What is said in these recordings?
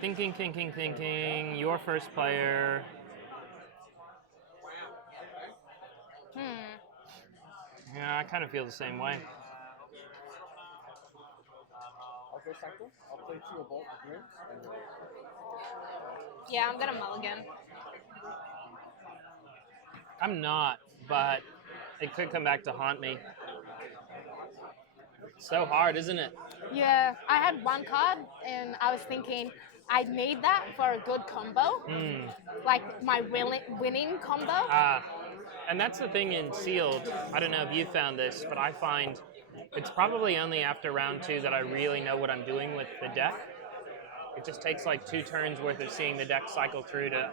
Thinking. Your first player. Yeah, I kind of feel the same way. Yeah, I'm gonna mulligan. I'm not, but it could come back to haunt me. So hard, isn't it? Yeah, I had one card and I was thinking I need that for a good combo, like my winning combo. And that's the thing in sealed. I don't know if you found this, but I find it's probably only after round 2 that I really know what I'm doing with the deck. It just takes like 2 turns worth of seeing the deck cycle through to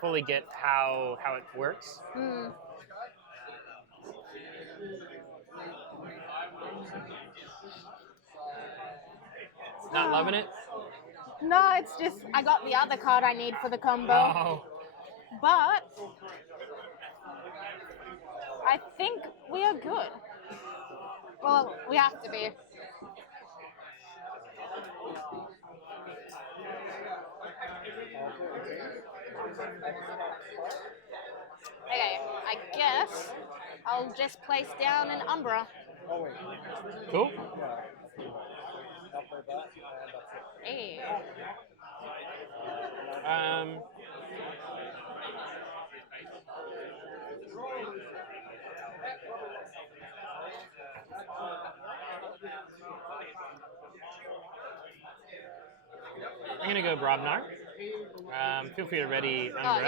fully get how it works. Not loving it? No, it's just I got the other card I need for the combo. Oh. But I think we are good. Well, we have to be. Okay, I guess I'll just place down an Umbra. Cool. Hey. I'm going to go Brobnar. Feel free to ready Umbra. Oh,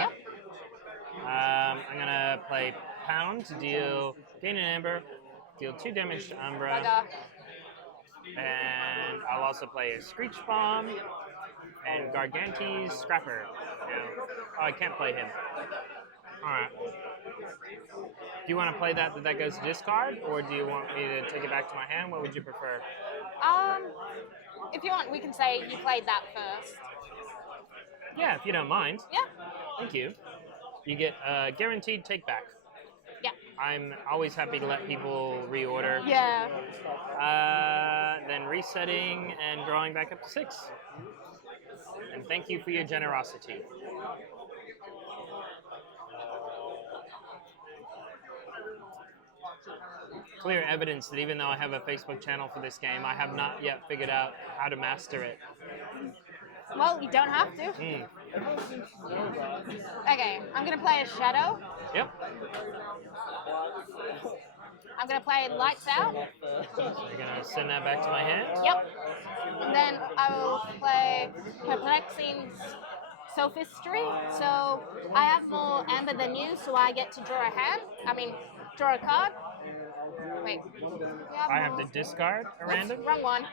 yeah. I'm going to play Pound to gain an Amber, deal 2 damage to Umbra. And I'll also play a Screech Bomb and Gargantes Scrapper. Oh, I can't play him. Alright. Do you want to play that goes to discard, or do you want me to take it back to my hand? What would you prefer? If you want, we can say you played that first. Yeah, if you don't mind. Yeah. Thank you. You get a guaranteed take back. Yeah. I'm always happy to let people reorder. Yeah. Then resetting and drawing back up to 6. And thank you for your generosity. Clear evidence that even though I have a Facebook channel for this game, I have not yet figured out how to master it. Well, you don't have to. Okay, I'm going to play a Shadow. Yep. I'm going to play Lights Out. You're going to send that back to my hand? Yep. And then I will play Perplexing Sophistry. So I have more amber than you, so I get to draw a card. Wait. I have to discard a random? Wrong one.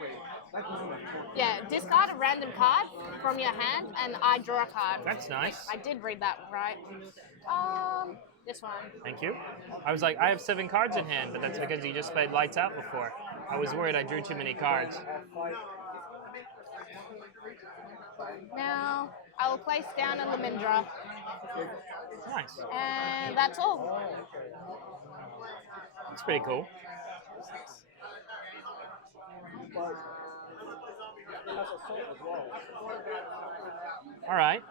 Yeah, discard a random card from your hand, and I draw a card. That's nice. I did read that right. This one. Thank you. I was like, I have 7 cards in hand, but that's because you just played Lights Out before. I was worried I drew too many cards. Now, I will place down a Lemindra. Nice. And that's all. That's pretty cool. All right.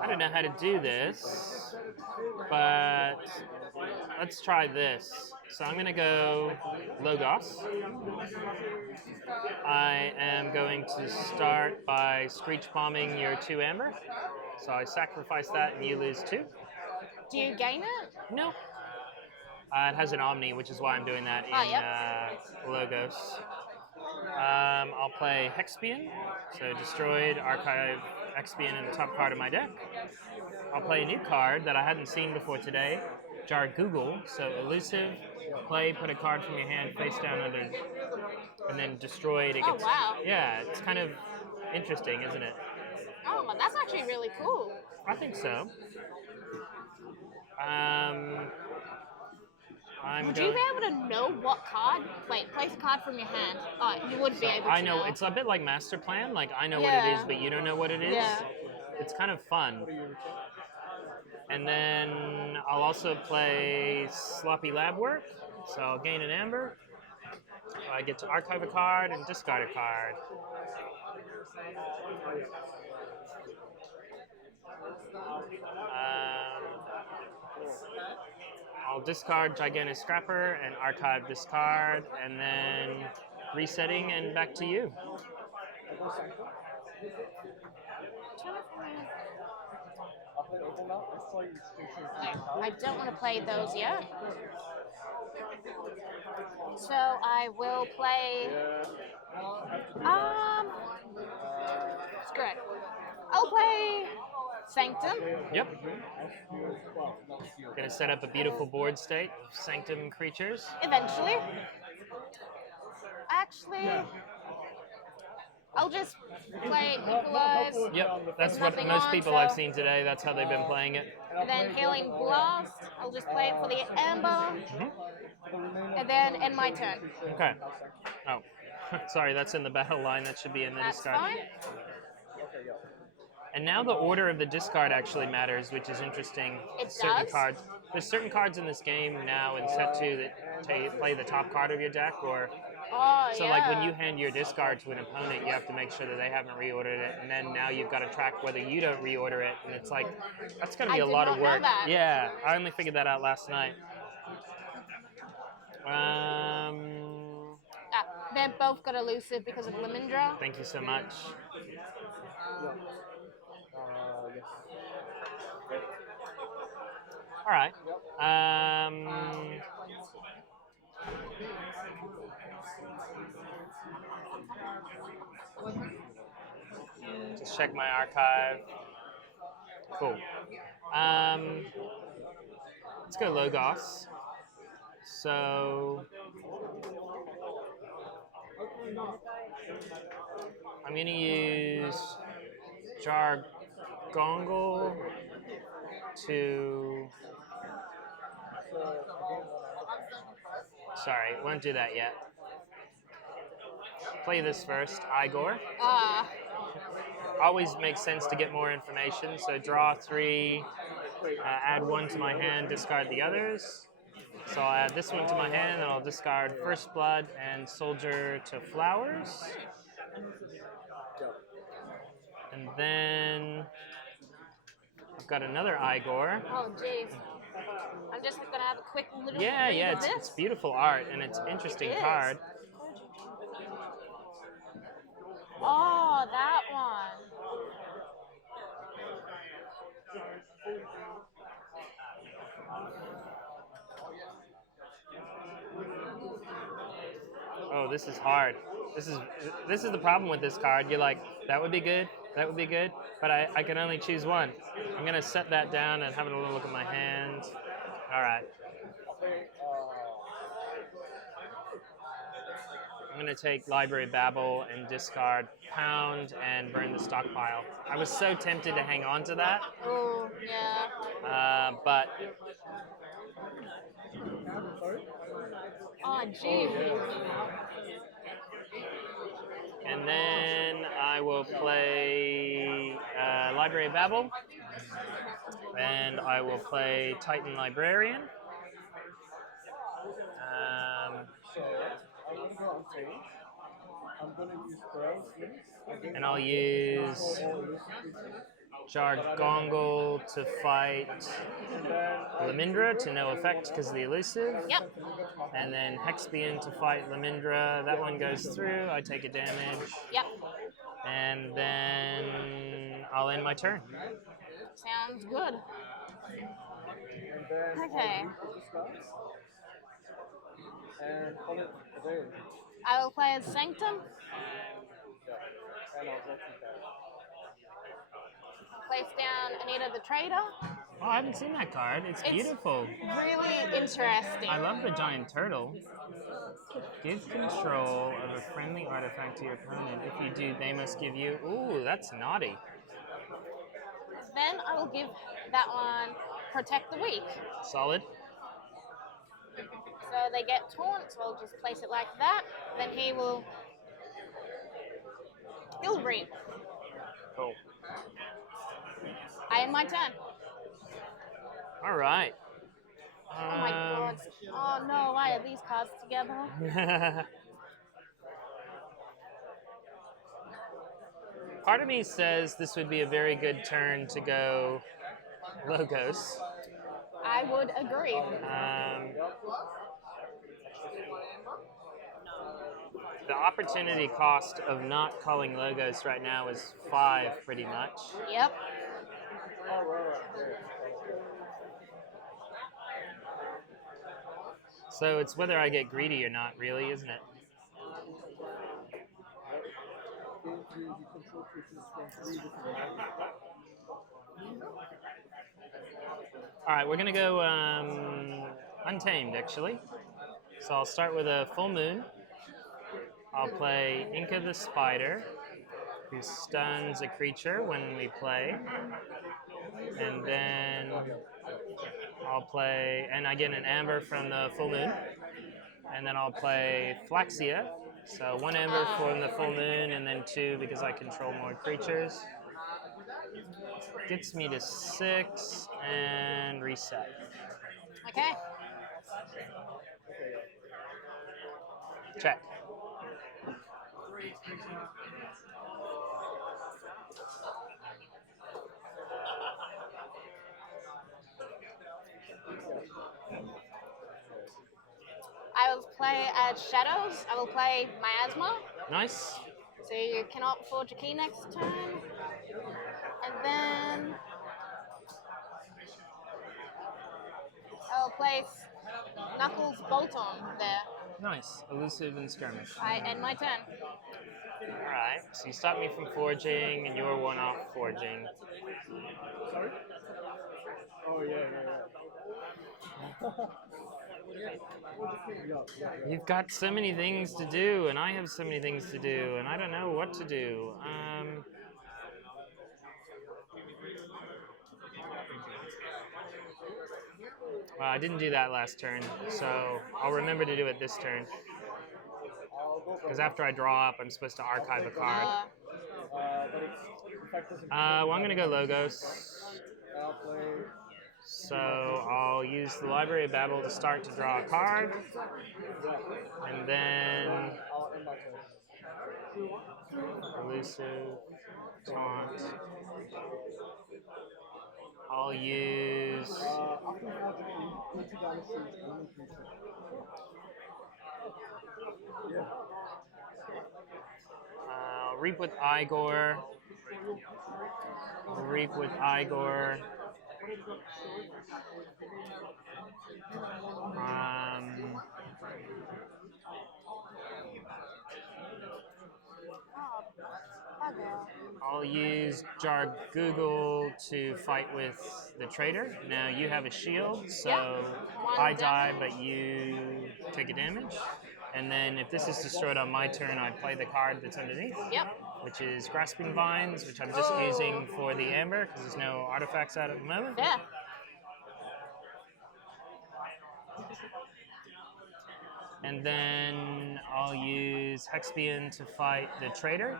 I don't know how to do this, but let's try this. So I'm going to go Logos. I am going to start by Screech Bombing your 2 Amber. So I sacrifice that and you lose 2. Do you gain it? No. It has an Omni, which is why I'm doing that in Logos. I'll play Hexpian, so destroyed, archive Hexpian in the top card of my deck. I'll play a new card that I hadn't seen before today, Jar Google, so elusive, play, put a card from your hand face down under, and then destroyed. Oh, wow. Yeah, it's kind of interesting, isn't it? Oh, well, that's actually really cool. I think so. Would you be able to know what card? Wait, place a card from your hand. Oh, you would be able to. I know. It's a bit like Master Plan. Like, I know what it is, but you don't know what it is. Yeah. It's kind of fun. And then I'll also play Sloppy Lab Work. So I'll gain an Amber. I get to archive a card and discard a card. I'll discard Gigantic Scrapper and archive this card, and then resetting and back to you. I don't want to play those yet. So I will play. Screw it. I'll play Sanctum. Yep. Gonna set up a beautiful board state of Sanctum creatures. Eventually. Actually, I'll just play Equalize. Yep, that's what most people I've seen today. That's how they've been playing it. And then Healing Blast. I'll just play it for the Amber. And then end my turn. Okay. Oh, sorry, that's in the battle line. That should be in the discard. Fine. And now the order of the discard actually matters, which is interesting. It certain does? cards. There's certain cards in this game now in set 2 that play the top card of your deck, or so like when you hand your discard to an opponent, you have to make sure that they haven't reordered it, and then now you've got to track whether you don't reorder it, and it's like that's gonna be a lot of work. Yeah, I only figured that out last night. They've both got elusive because of Limindra. Thank you so much. All right. Just check my archive. Cool. Let's go Logos. So I'm gonna use Jargongle to. Sorry, won't do that yet. Play this first, Igor. Always makes sense to get more information, so draw 3, add 1 to my hand, discard the others. So I'll add this one to my hand, and I'll discard First Blood and Soldier to Flowers. And then I've got another Igor. Oh, jeez. I'm just going to have a quick little Yeah, it's beautiful art, and it's interesting card. Oh, that one. Oh, this is hard. This is the problem with this card. You're like, that would be good, but I can only choose one. I'm gonna set that down and have a little look at my hand. All right. I'm gonna take Library Babble and discard Pound and burn the stockpile. I was so tempted to hang on to that. Oh, yeah. But. Oh, gee. And then I will play Library Babble. And I will play Titan Librarian. And I'll use Jargongle to fight Limindra to no effect because of the elusive. Yep. And then Hexbian to fight Limindra. That one goes through. I take a damage. Yep. And then I'll end my turn. Sounds good. Okay. I will play as Sanctum. Place down Anita the Trader. Oh, I haven't seen that card. It's beautiful. Really interesting. I love the giant turtle. Give control of a friendly artifact to your opponent. If you do, they must give you... Ooh, that's naughty. Then I will give that one Protect the Weak. Solid. So they get taunt, so I'll just place it like that. Then he will... He'll reap. Cool. I end my turn. All right. Oh my god. Oh no, why are these cards together? Part of me says this would be a very good turn to go Logos. I would agree. The opportunity cost of not calling Logos right now is 5, pretty much. Yep. So it's whether I get greedy or not, really, isn't it? All right, we're going to go Untamed, actually. So I'll start with a full moon. I'll play Inca the Spider, who stuns a creature when we play. And then I'll play, and I get an amber from the full moon. And then I'll play Flaxia. So 1 amber from the full moon, and then 2 because I control more creatures. Gets me to 6 and reset. Okay. Check. I will play as Shadows. I will play Miasma. Nice. So you cannot forge a key next turn. And then I'll place Knuckles Bolton there. Nice. Elusive and skirmish. I end my turn. Alright, so you stop me from forging, and you're 1 off forging. Sorry? Oh, yeah. You've got so many things to do, and I have so many things to do, and I don't know what to do. Well, I didn't do that last turn, so I'll remember to do it this turn. Because after I draw up, I'm supposed to archive a card. Well, I'm going to go Logos. So I'll use the Library of Babel to start to draw a card. And then Elusive, Taunt. I'll use Reap with Igor. Reap with Igor. I'll use Jargoogle to fight with the traitor. Now you have a shield, so I die, but you take a damage. And then if this is destroyed on my turn, I play the card that's underneath. Yep. Which is Grasping Vines, which I'm just using for the amber because there's no artifacts out at the moment. Yeah. And then I'll use Hexbian to fight the traitor.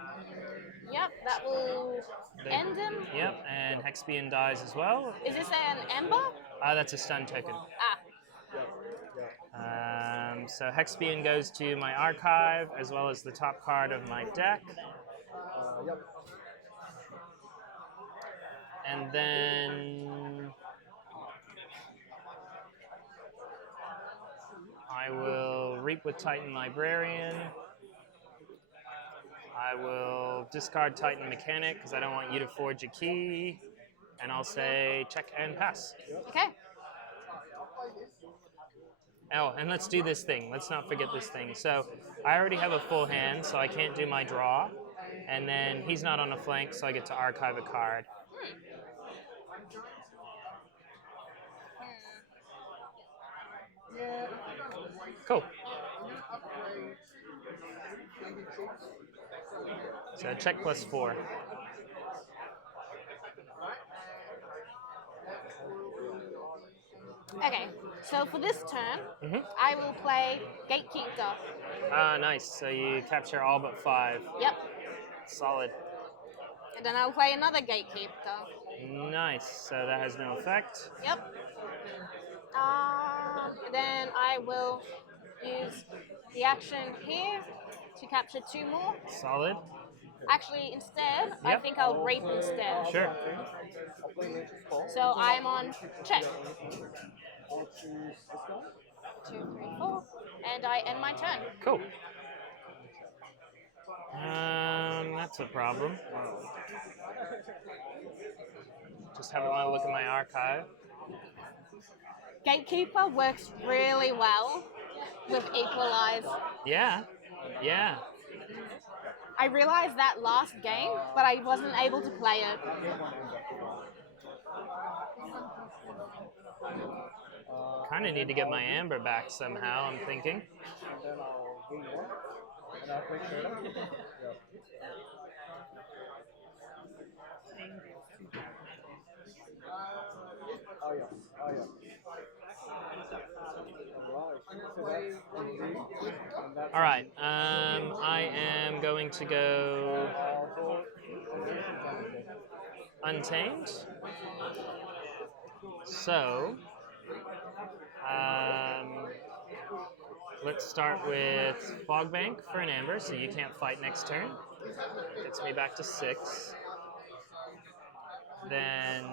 Yep, that will end him. Yep, and Hexbian dies as well. Is this an ember? That's a stun token. So Hexbian goes to my archive as well as the top card of my deck. And then I will Reap with Titan Librarian. I will discard Titan Mechanic because I don't want you to forge a key. And I'll say check and pass. Okay. Oh, and let's do this thing. Let's not forget this thing. So I already have a full hand, so I can't do my draw. And then he's not on a flank, so I get to archive a card. Cool. So check +4. Okay, so for this turn, I will play Gatekeeper. Ah, nice. So you capture all but 5. Yep. Solid. And then I'll play another Gatekeeper. Nice. So that has no effect. Yep. Then I will use the action here to capture 2 more. Solid. Actually, instead, I Yep. think I'll reap instead. Sure. I'll play nature spell. So I'm on check. I'll choose this one. 2, 3, 4. And I end my turn. Cool. That's a problem. Just having a look at my archive. Gatekeeper works really well with Equalize. Yeah. Yeah. I realized that last game, but I wasn't able to play it. Kind of need to get my amber back somehow, I'm thinking. And then I'll gain 1. And I'll play straight up. Yep. Oh yeah. Oh yeah. Alright. So that's complete. And that's All right. I am going to go Untamed. So, let's start with Fogbank for an amber, so you can't fight next turn. Gets me back to 6. Then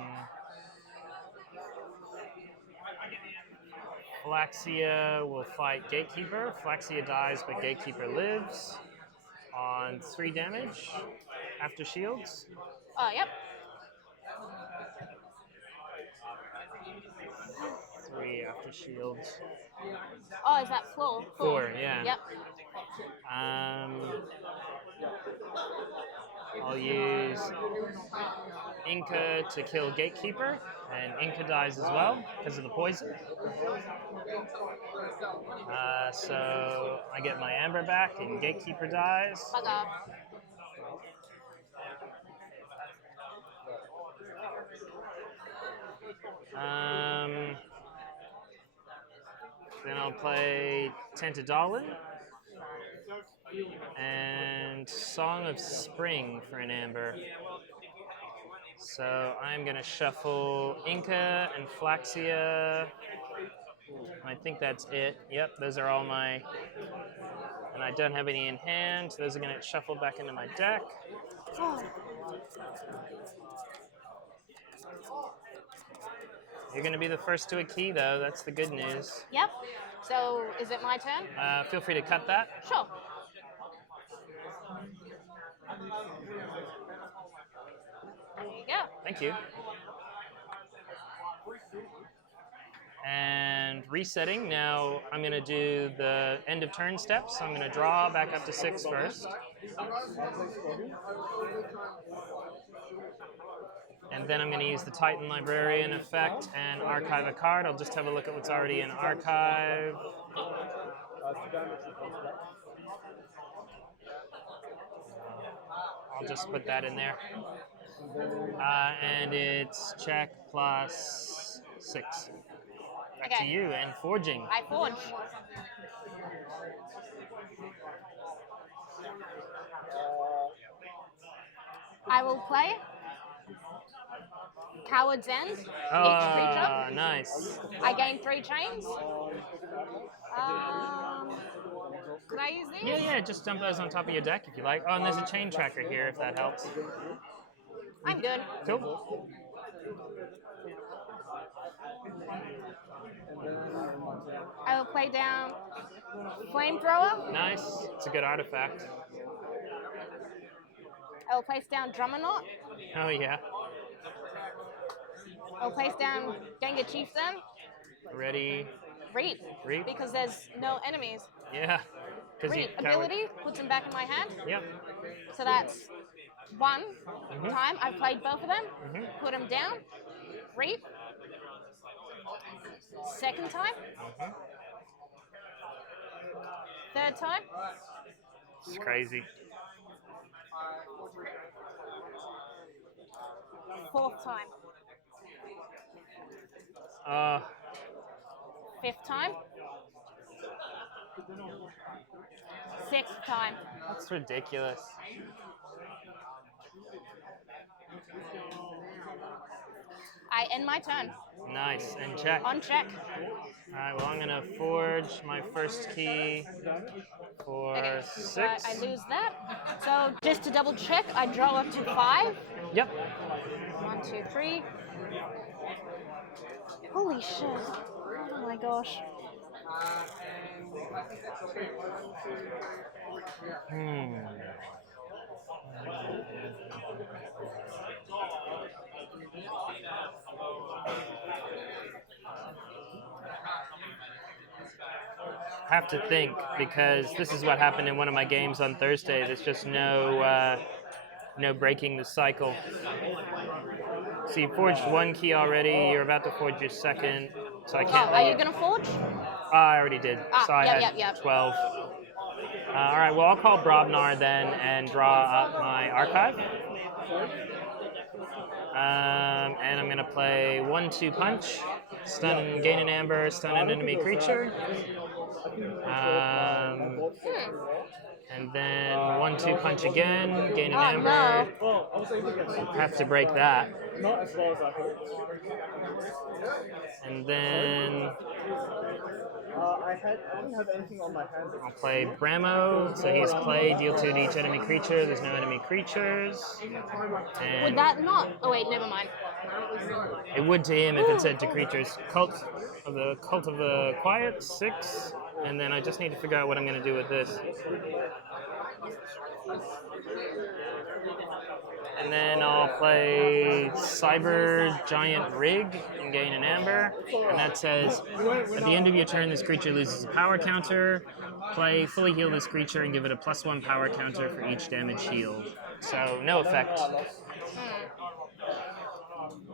Flaxia will fight Gatekeeper. Flaxia dies, but Gatekeeper lives on 3 damage after shields. Oh, yep. 3 after shields. Oh, is that 4? 4, yeah. Yep. I'll use Inca to kill Gatekeeper, and Inca dies as well because of the poison. So I get my amber back, and Gatekeeper dies. Bug off. Then I'll play Tentadolin and Song of Spring for an amber. So I'm going to shuffle Inca and Flaxia. I think that's it. Yep, those are all my... And I don't have any in hand. Those are going to get shuffled back into my deck. Oh. You're going to be the first to a key, though. That's the good news. Yep. So, is it my turn? Feel free to cut that. Sure. There you go. Thank you. And resetting. Now I'm going to do the end of turn steps. So I'm going to draw back up to 6 first. And then I'm going to use the Titan Librarian effect and archive a card. I'll just have a look at what's already in archive. I'll just put that in there. And it's check plus 6. Back to you and forging. I forge. I will play Coward's End. Each creature. Nice. I gain 3 chains. Could I use these? Yeah, just dump those on top of your deck if you like. Oh, and there's a chain tracker here if that helps. I'm good. Cool. I will play down Flamethrower. Nice. It's a good artifact. I will place down Drummerknot. Oh, yeah. I will place down Gengar Chieftain. Ready. Reap. Reap. Because there's no enemies. Yeah. Reap ability puts them back in my hand. Yep. So that's 1 time. I've played both of them. Put them down. Reap. 2nd time. 3rd time. It's crazy. 4th time. 5th time. 6th time. That's ridiculous. I end my turn. Nice. And check. On check. All right. Well, I'm gonna forge my first key for Okay, so 6. I lose that. So just to double check, I draw up to 5. Yep. 1, 2, 3. Holy shit. Oh my gosh. Have to think, because this is what happened in one of my games on Thursday. There's just no breaking the cycle. So you forged 1 key already. You're about to forge your second. So I can't. Are you gonna forge? I already did. So I had Yep. 12. All right. Well, I'll call Brobnar then and draw up my archive. And I'm gonna play 1/2 punch, stun and gain an amber, stun an enemy creature. And then 1/2 punch again, gain an amber. No. Have to break that. Not as well as I hoped. And then I didn't have anything on my hand. I'll play Bramo. So he's play, deal 2 to each enemy creature. There's no enemy creatures. And Would that not? Oh wait, never mind. it would to him if it said to creatures. Cult of the Quiet, 6. And then I just need to figure out what I'm going to do with this. And then I'll play Cyber Giant Rig and gain an amber. And that says, at the end of your turn, this creature loses a power counter. Play, fully heal this creature and give it a +1 power counter for each damage healed. So, no effect.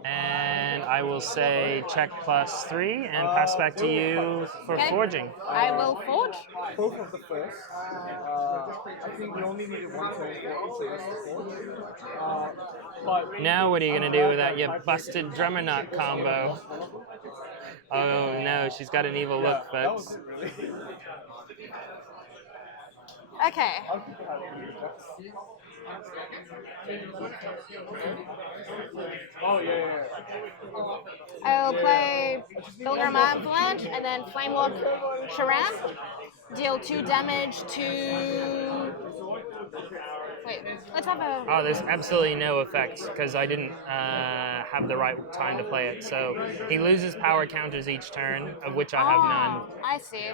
And I will say check +3 and pass back to you for forging. I will forge. Both of the first. I think we only needed 1 turn for each of us to forge. But Now what are you going to do with that, you busted drummer knot combo? Oh no, she's got an evil look, that folks. wasn't really. Okay. Oh yeah. I will play Pilgrim Avalanche and then Flamewalk Sharam. Deal 2 damage to. Wait, let's have a. Oh, there's absolutely no effect because I didn't have the right time to play it. So he loses power counters each turn, of which I have none. I see.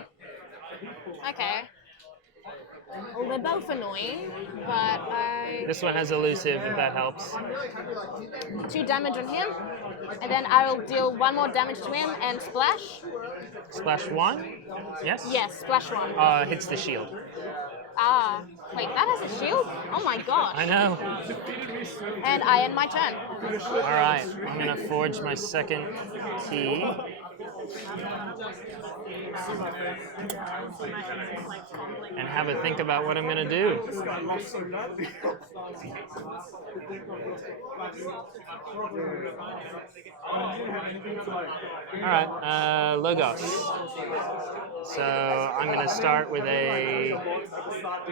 Okay. Well, they're both annoying, but I. This one has elusive, if that helps. 2 damage on him, and then I will deal 1 more damage to him and splash. Splash 1? Yes? Yes, splash 1. Hits the shield. Wait, that has a shield? Oh my gosh. I know. And I end my turn. Alright, I'm going to forge my second key. And have a think about what I'm going to do. Alright, Logos. So I'm going to start with a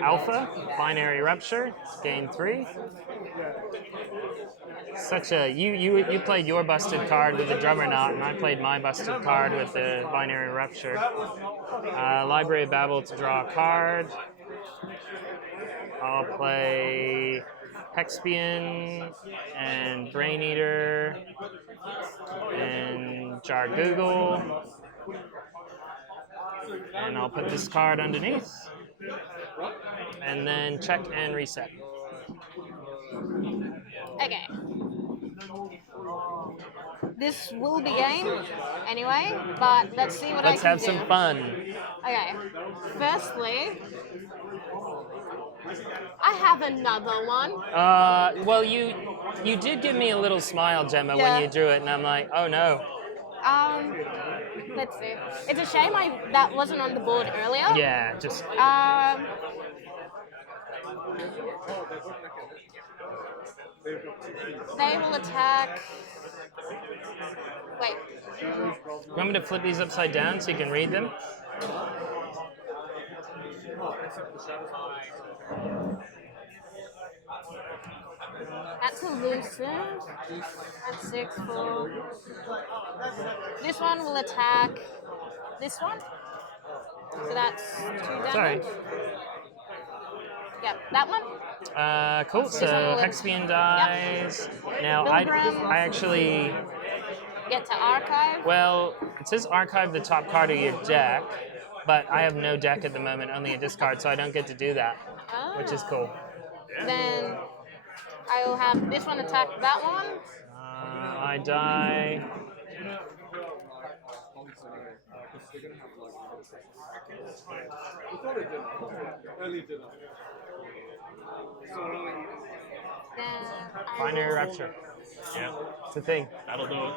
Alpha, Binary Rupture, gain 3. Such a you played your busted card with the drummer knot, and I played my busted card with the Binary Rupture. Library of Babel to draw a card. I'll play Hexpian and Brain Eater and Jar Google, and I'll put this card underneath, and then check and reset. Okay. This will be game anyway, but let's see what Let's I can have do. some fun. Okay. Firstly, I have another one. Well, you did give me a little smile, Gemma, when you drew it, and I'm like, oh no. Let's see. It's a shame that wasn't on the board earlier. Yeah, just. They will attack. Wait. You want me to flip these upside down so you can read them? That's a elusive. That's 6, 4. This one will attack this one. So that's 2 Sorry. damage. Yep, that one. Cool. This So one will Hexian dies. Now Pilgrim. I actually, Get to archive. well, it says archive the top card of your deck, but I have no deck at the moment, only a discard, so I don't get to do that, which is cool. Then I will have this one attack that one. I die. Early dinner. Then I Binary will- rupture. Yeah, It's a thing. that'll do it.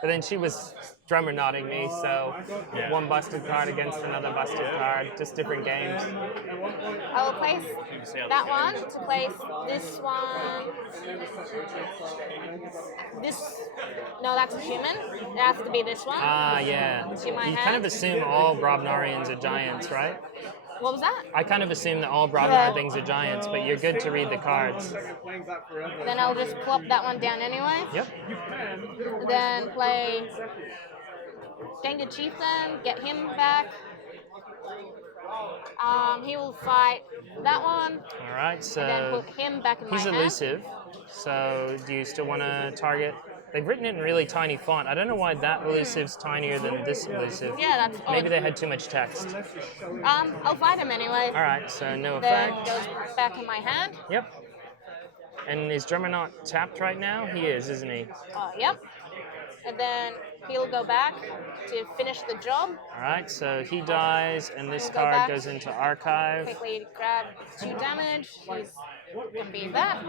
But then she was drummer nodding me, so Yeah. one busted card against another busted card, just different games. I will place You see how that this one goes. to place this one. This. No, that's a human. It has to be this one. Ah, yeah. To my You kind hand. of assume all Brobnarians are giants, right? What was that? I kind of assume that all Brobnar things are giants, but you're good to read the cards. Then I'll just plop that one down anyway. Yep. Then play Gengar Chieftain, get him back. He will fight that one, All right, and then so put him back in my he's hand. elusive. So do you still want to target? They've written it in really tiny font. I don't know why that elusive's tinier than this elusive. Yeah, that's odd. Maybe they had too much text. I'll fight him anyway. All right, so no Then effect. goes back in my hand. Yep. And is Drummer not tapped right now? He is, isn't he? Yep. And then he'll go back to finish the job. All right, so he dies, and this We'll go card back. goes into archive. Quickly grab 2 damage. He's gonna be that.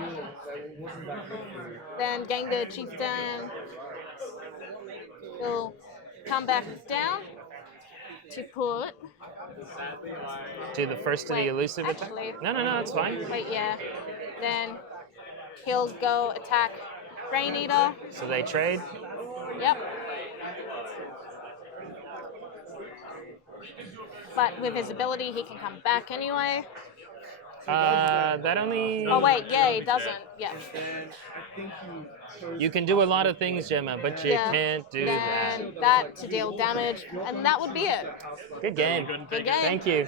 Then Gengar Chieftain will come back down to put. Do the first of the Wait, elusive attack? actually- No, that's fine. Wait, yeah. Then he'll go attack Rain Eater. So they trade. Yep. But with his ability, he can come back anyway. That only. Oh wait, yeah, he doesn't. Yeah. You can do a lot of things, Gemma, but you Yeah. can't do that. Then that to deal damage, and that would be it. Good game. Good game. Thank you.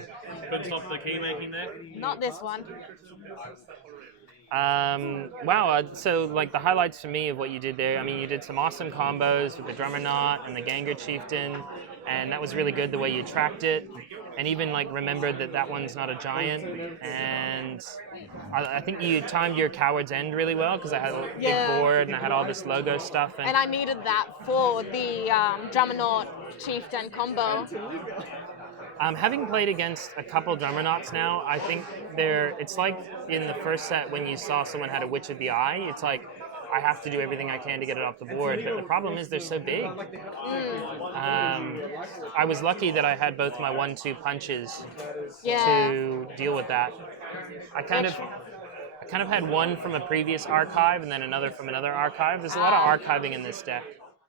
Couldn't stop the key making there. Not this one. Wow. So, like the highlights for me of what you did there. I mean, you did some awesome combos with the Drummer Knot and the Gengar Chieftain, and that was really good the way you tracked it, and even like remembered that that one's not a giant. And I think you timed your Coward's End really well because I had a big Yeah. board and I had all this logo stuff. And I needed that for the Drummernaut Chieftain combo. Having played against a couple Drummer Knots now, I think it's like in the first set when you saw someone had a Witch of the Eye. It's like, I have to do everything I can to get it off the board, but the problem is they're so big. I was lucky that I had both my 1-2 punches Yeah. to deal with that. I kind of had one from a previous archive and then another from another archive. There's a lot of archiving in this deck.